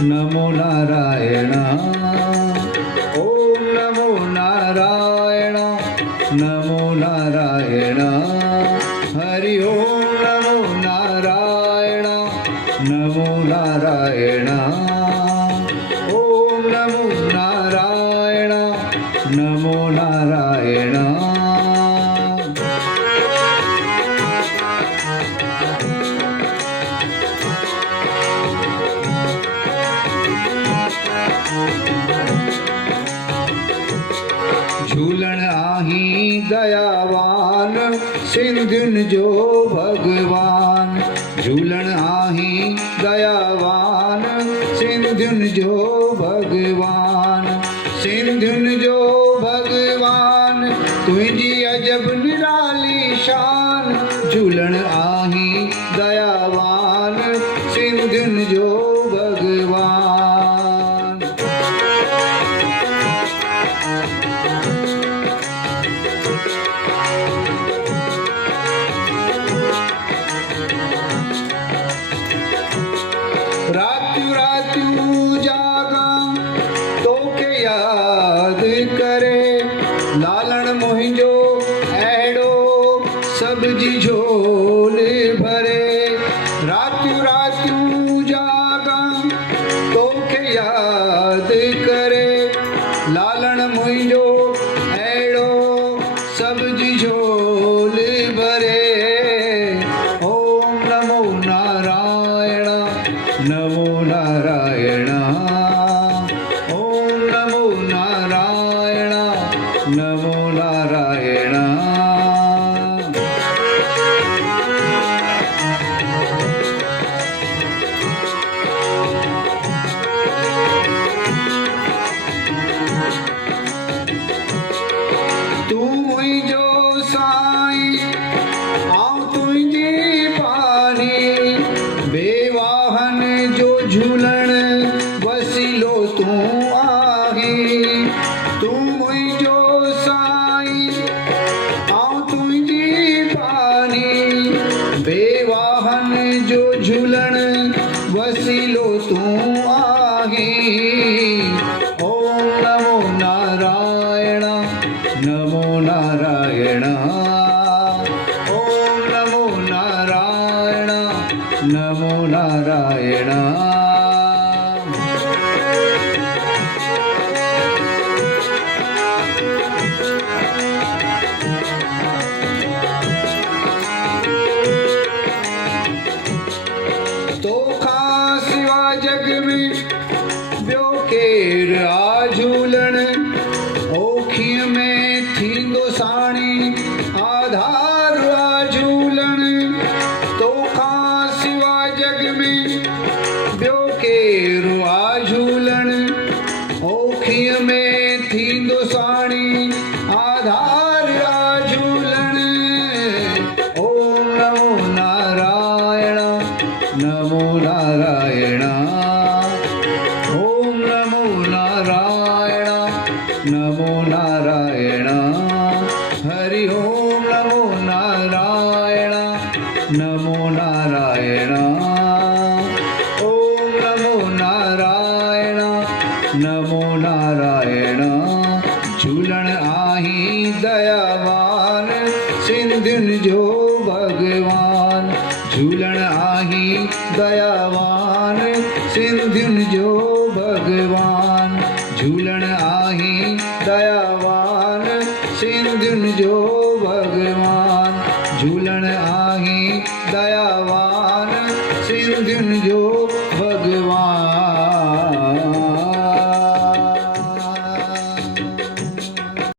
नमो नारायण। ओम नमो नारायण नमो नारायण। हरि ओम नमो नारायण नमो नारायण। ओम नमो नारायण नमो नारायण। झूलन आही दयावान सिंधुन जो भगवान। झूलन आही दयावान सिंधुन जो भगवान। सिंधुन जो भगवान तुझी अजब निराली शान। झूलन आही दयावान सिंधुन जो भगवान। रातू रातू जागा तो के याद करे। लालण मोहिंजो अहिड़ो सब्जी झोल भरे। रातू रातू जागा तो के याद करे। लालण मोहिंजो अहिड़ो सब्जी झोल भरे। ओम नमो नारायण नमो नारायण। ओम नमो नारायण नमो नारायण। तू मुझो साईं आऊं तुझी पानी। बेवाहन जो झूलण वसीलो तू आही। तू मुझो साईं आऊं तुझी पानी। बेवाहन जो झूलण वसीलो तू आही। ओम नमो नारायण नमो नारायण। ओम नमो नारायण नमो नारायण। तो खां सिवा जग में ॿियो केर आ झूलण। ओखीअ में थींदो साणी आधार आ झूलण। तो खां सिवा जग में ॿियो केर आ झूलण। ओखीअ में थींदो साणी आधार आ झूलण। ओम नमो नारायण नमो नारायण। ओम नमो नारायण नमो नारायण। हरि ओम नमो नारायण नमो नारायण। ओम नमो नारायण नमो नारायण। झूलण आही दयावान सिंधुन जो भगवान। झूलण आही दयावान सिंधुन जो भगवान। झूलण आही दयावान सिंधुन जो भगवान। झूलण आही दयावान सिंधुन जो